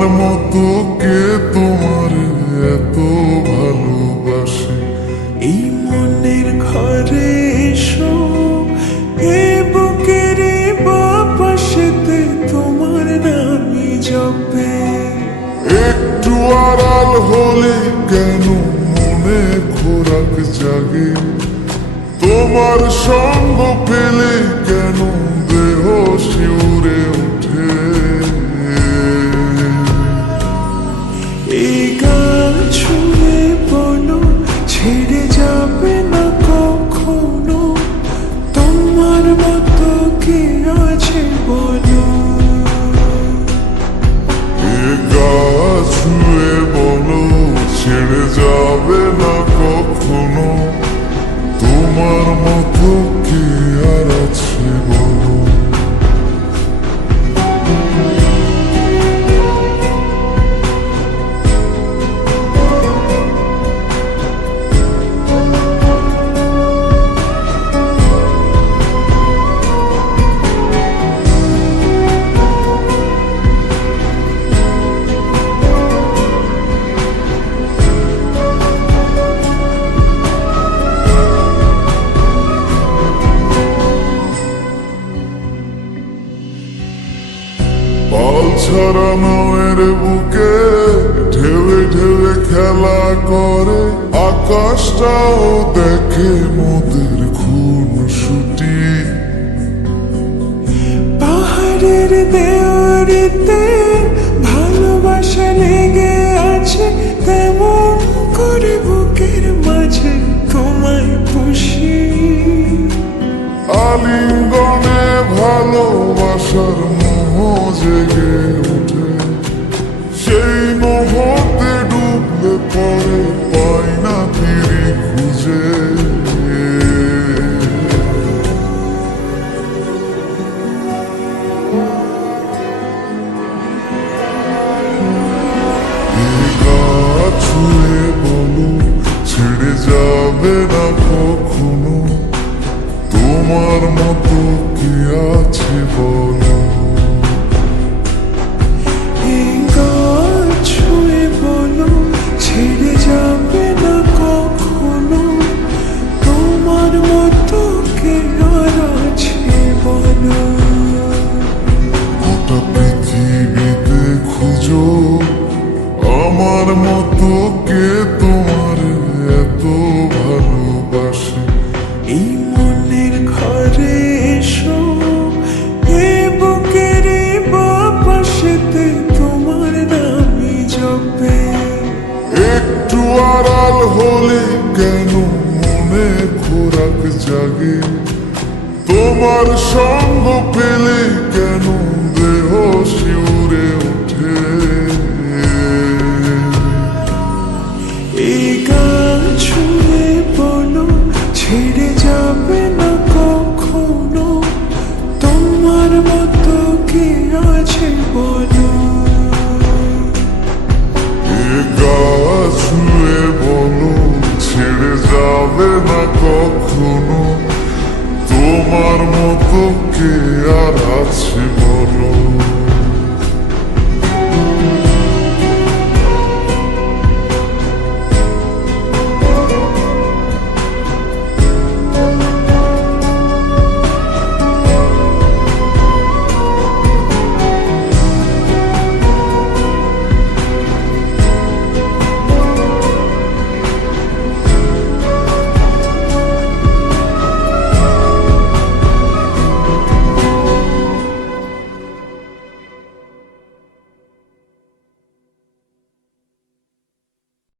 তোমার মতো কে তোমার এত ভালোবাসে? এই মনের ঘরে এসো, এ বুকের বাপাশেতে তোমার নামই জপে। একটু আড়াল হলে কেন মনে খোরাক জাগে? তোমার সঙ্গ পেলে কেন দেহ শিউরে ওঠে? এই গান ছুঁয়ে বলো, ছেড়ে যাবে না কখনো, তোমার মতো কে আছে বলো। এ গা ছুঁয়ে বলো, ছেড়ে যাবে না কখনো, তোমার মতো কে আর আছে বলো? পাল ছাড়া নামের বুকে ঢেউে ঢেউে খেলা করে, আকাশটাও দেখে মোদের খুনসুটি। পাহাড়ের দেওয়ারিতে ভালোবাসা লেগে আছে, তেমন করে বুকের মাঝে তোমায় পুষি। আলিঙ্গনে ভালোবাসার মোহ জেগে ওঠে, সেই মোহতে ডুবলে পরে পাই না ফিরি খুঁজে। ছুঁয়ে বলো, ছেড়ে যাবে না কখনো, তোমার মতো কি আছে বলো? এই গান ছুঁয়ে বলো, ছেড়ে যাবে না কখনো, তোমার মতো কে আর আছে বলো। গোটা পৃথিবীতে খুঁজো, আমার মতো কে তোমার এত ভালোবাসে? এই মনের ঘরে এসো, এ বুকের বাপাশেতে তোমার নামই জপে। একটু আড়াল হলে কেন মনে খোরাক জাগে? তোমার সঙ্গ পেলে কেন দেহ শিউরে ওঠে? এই গান ছুঁয়ে বলো, ছেড়ে যাবে না কখনো, তোমার মতো কে আছে বলো। এ গা ছুঁয়ে বলো, ছেড়ে যাবে না কখনো, তোমার মতো কে আর আছে?